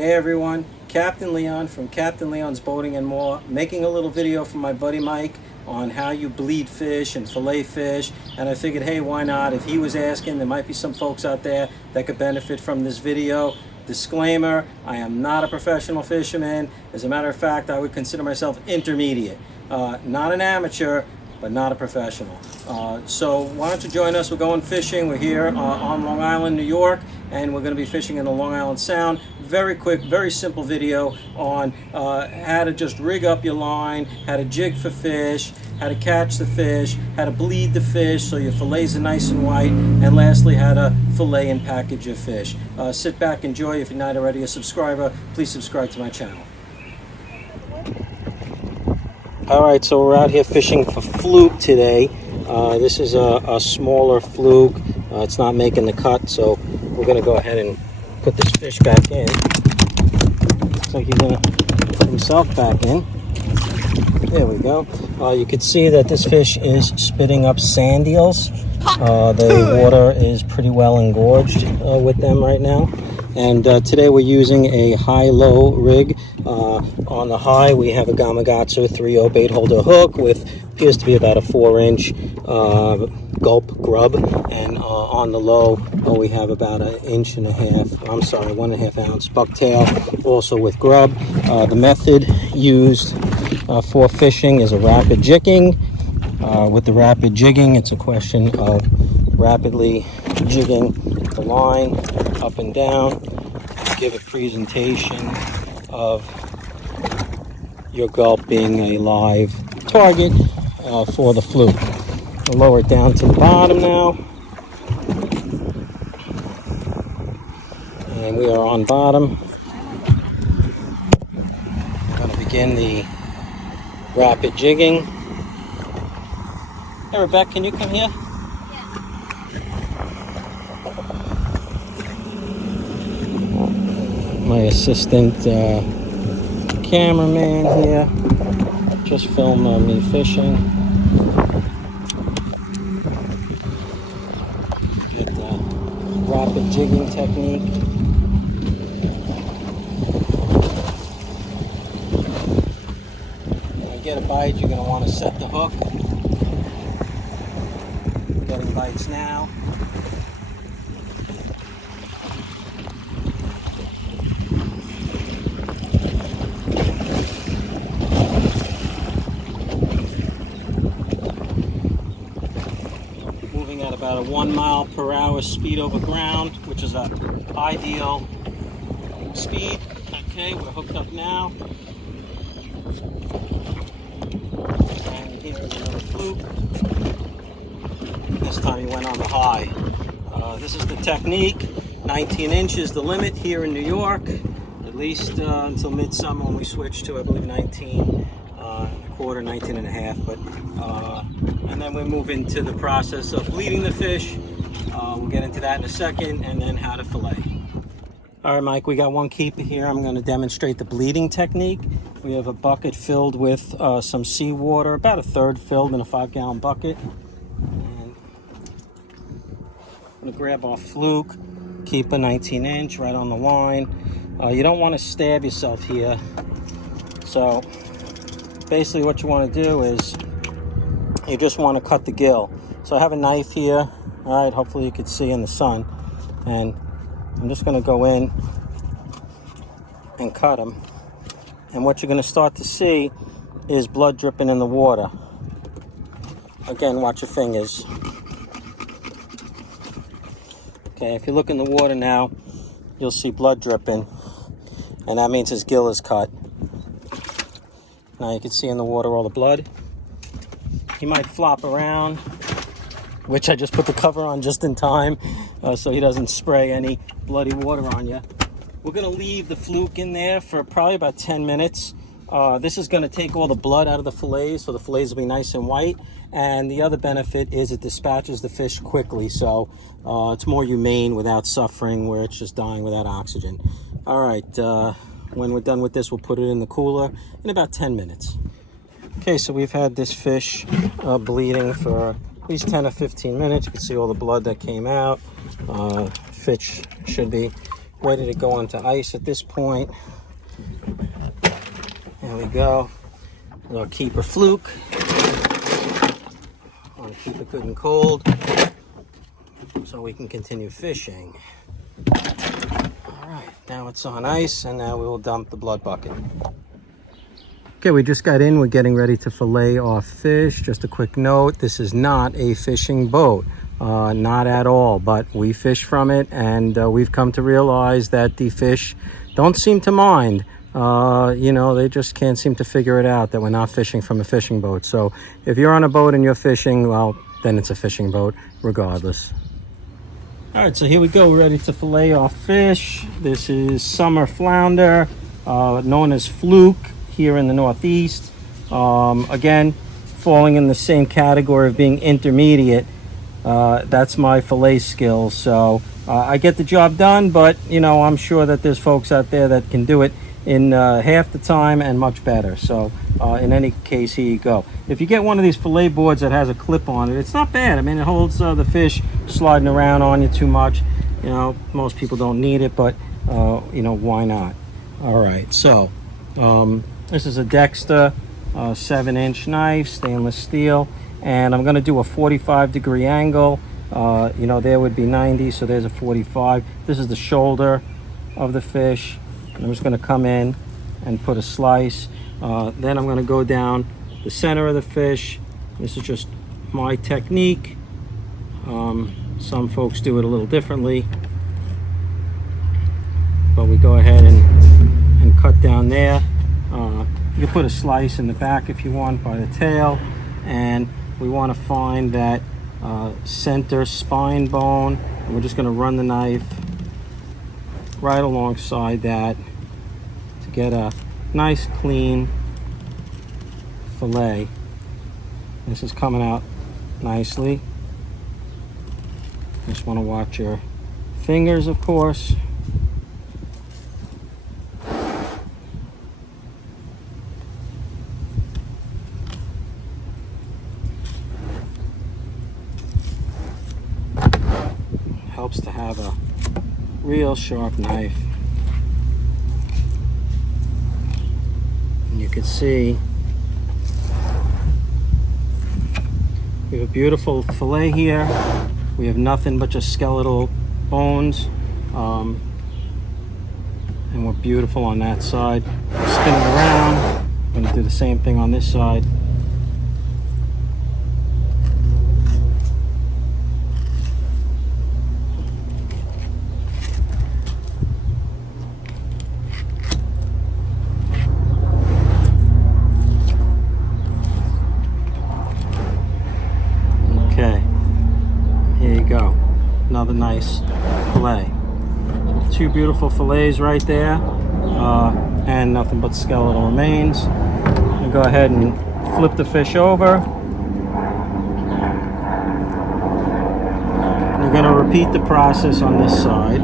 Hey everyone, Captain Leon from Captain Leon's Boating and More, making a little video for my buddy Mike on how you bleed fish and fillet fish, and I figured, hey, why not? If he was asking, there might be some folks out there that could benefit from this video. Disclaimer, I am not a professional fisherman. As a matter of fact, I would consider myself intermediate. Not an amateur, but not a professional. So why don't you join us? We're going fishing. We're here on Long Island, New York, and we're going to be fishing in the Long Island Sound. Very quick, very simple video on how to just rig up your line, how to jig for fish, how to catch the fish, how to bleed the fish so your fillets are nice and white, and lastly, how to fillet and package your fish. Sit back, enjoy. If you're not already a subscriber, please subscribe to my channel. All right, so we're out here fishing for Fluke today. This is a smaller Fluke. It's not making the cut, so we're going to go ahead and put this fish back in. Looks like he's going to put himself back in. There we go. You can see that this fish is spitting up sand eels. The water is pretty well engorged with them right now. And today we're using a high-low rig. On the high we have a Gamakatsu 3/0 bait holder hook with appears to be about a 4-inch gulp grub, and on the low we have about 1.5 ounce bucktail, also with grub. The method used for fishing is a rapid jigging. With the rapid jigging, it's a question of rapidly jigging the line up and down, give a presentation of your gulp being a live target for the fluke. We'll lower it down to the bottom now, and we are on bottom. We're going to begin the rapid jigging. Hey Rebecca, can you come here? My assistant cameraman here just filmed me fishing. Get the rapid jigging technique. When you get a bite, you're going to want to set the hook. Getting bites now. At about a 1 mile per hour speed over ground, which is an ideal speed. Okay, we're hooked up now. And here is another Fluke. This time he went on the high. This is the technique. 19 inches the limit here in New York, at least until midsummer when we switch to, I believe, 19 quarter, 19 and a half, but and then we move into the process of bleeding the fish. We'll get into that in a second, and then how to fillet. All right, Mike, we got one keeper here. I'm going to demonstrate the bleeding technique. We have a bucket filled with some seawater, about a third filled in a 5-gallon bucket. And I'm going to grab our Fluke, keep a 19-inch right on the line. You don't want to stab yourself here, so basically what you want to do is you just want to cut the gill. So I have a knife here, all right, hopefully you can see in the sun, and I'm just going to go in and cut them. And what you're going to start to see is blood dripping in the water. Again, watch your fingers. Okay, if you look in the water now, you'll see blood dripping, and that means his gill is cut. Now you can see in the water all the blood. He might flop around, which I just put the cover on just in time so he doesn't spray any bloody water on you. We're going to leave the Fluke in there for probably about 10 minutes. This is going to take all the blood out of the fillets, so the fillets will be nice and white. And the other benefit is it dispatches the fish quickly, so it's more humane without suffering, where it's just dying without oxygen. All right, when we're done with this, we'll put it in the cooler in about 10 minutes. Okay, so we've had this fish bleeding for at least 10 or 15 minutes. You can see all the blood that came out. Fish should be ready to go onto ice at this point. There we go. Our keeper Fluke. Want to keep it good and cold so we can continue fishing. All right, now it's on ice, and now we will dump the blood bucket. Okay, we just got in. We're getting ready to fillet our fish. Just a quick note, this is not a fishing boat. Not at all, but we fish from it, and we've come to realize that the fish don't seem to mind. You know, they just can't seem to figure it out that we're not fishing from a fishing boat. So if you're on a boat and you're fishing, well, then it's a fishing boat regardless. All right, so here we go. We're ready to fillet our fish. This is summer flounder, known as Fluke here in the Northeast. Again, falling in the same category of being intermediate. That's my fillet skills. So I get the job done, but you know, I'm sure that there's folks out there that can do it in half the time and much better. So in any case, here you go. If you get one of these fillet boards that has a clip on it, it's not bad. I mean, it holds the fish sliding around on you too much. You know, most people don't need it, but you know, why not? All right, so this is a Dexter 7-inch knife, stainless steel, and I'm going to do a 45-degree angle. You know, there would be 90, so there's a 45. This is the shoulder of the fish. I'm just going to come in and put a slice. Then I'm going to go down the center of the fish. This is just my technique. Some folks do it a little differently, but we go ahead and cut down there. You can put a slice in the back if you want by the tail, and we want to find that center spine bone, and we're just going to run the knife right alongside that to get a nice clean fillet. This is coming out nicely. Just want to watch your fingers, of course. Helps to have a real sharp knife. And you can see we have a beautiful fillet here. We have nothing but just skeletal bones. And we're beautiful on that side. Spin it around. I'm going to do the same thing on this side. Another nice fillet. Two beautiful fillets right there, and nothing but skeletal remains. I'm gonna go ahead and flip the fish over. We're gonna repeat the process on this side.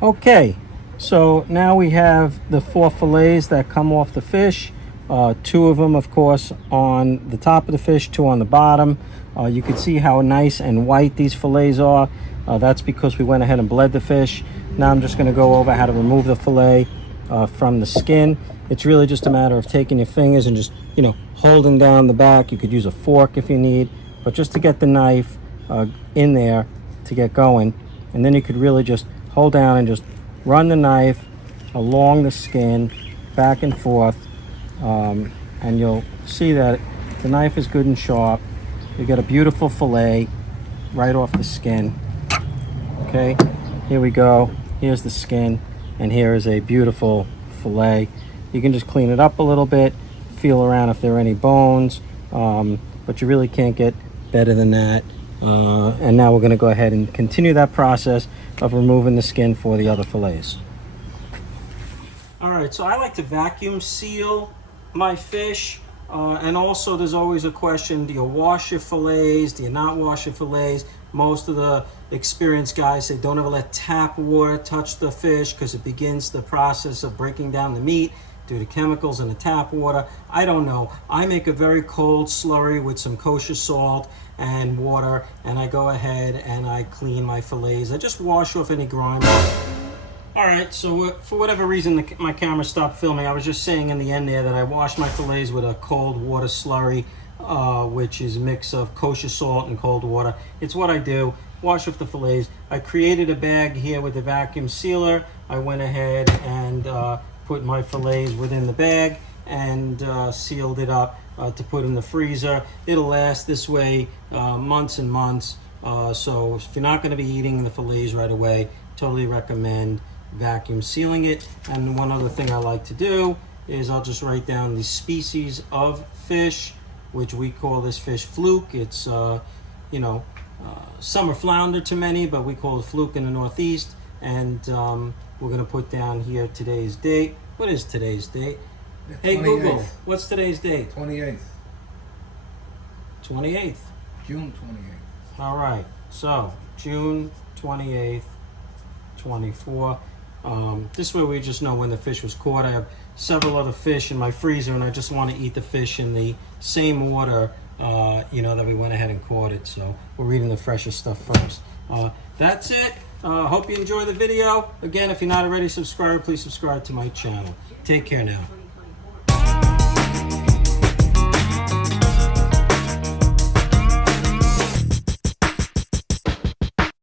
Okay, so now we have the 4 fillets that come off the fish. 2 of them, of course, on the top of the fish, 2 on the bottom. You can see how nice and white these fillets are. That's because we went ahead and bled the fish. Now I'm just going to go over how to remove the fillet from the skin. It's really just a matter of taking your fingers and just, you know, holding down the back. You could use a fork if you need, but just to get the knife in there to get going. And then you could really just hold down and just run the knife along the skin, back and forth. And you'll see that the knife is good and sharp. You get a beautiful fillet right off the skin. Okay, here we go. Here's the skin, and here is a beautiful fillet. You can just clean it up a little bit, feel around if there are any bones, but you really can't get better than that. And now we're going to go ahead and continue that process of removing the skin for the other fillets. All right, so I like to vacuum seal my fish, and also there's always a question, do you wash your fillets, do you not wash your fillets? Most of the experienced guys say don't ever let tap water touch the fish because it begins the process of breaking down the meat, due to chemicals in the tap water. I don't know. I make a very cold slurry with some kosher salt and water, and I go ahead and I clean my fillets. I just wash off any grime. All right, so for whatever reason my camera stopped filming. I was just saying in the end there that I wash my fillets with a cold water slurry, which is a mix of kosher salt and cold water. It's what I do. Wash off the fillets. I created a bag here with a vacuum sealer. I went ahead and put my fillets within the bag and sealed it up to put in the freezer. It'll last this way months and months. So if you're not going to be eating the fillets right away, totally recommend vacuum sealing it. And one other thing I like to do is I'll just write down the species of fish, which we call this fish Fluke. It's summer flounder to many, but we call it Fluke in the Northeast. And we're going to put down here today's date. What is today's date? Hey 28th. Google, what's today's date? 28th. 28th. June 28th. All right, so June 28th, 24. This way we just know when the fish was caught. I have several other fish in my freezer, and I just want to eat the fish in the same order, that we went ahead and caught it. So we're eating the freshest stuff first. That's it. Hope you enjoy the video. Again, if you're not already subscribed, please subscribe to my channel. Take care now.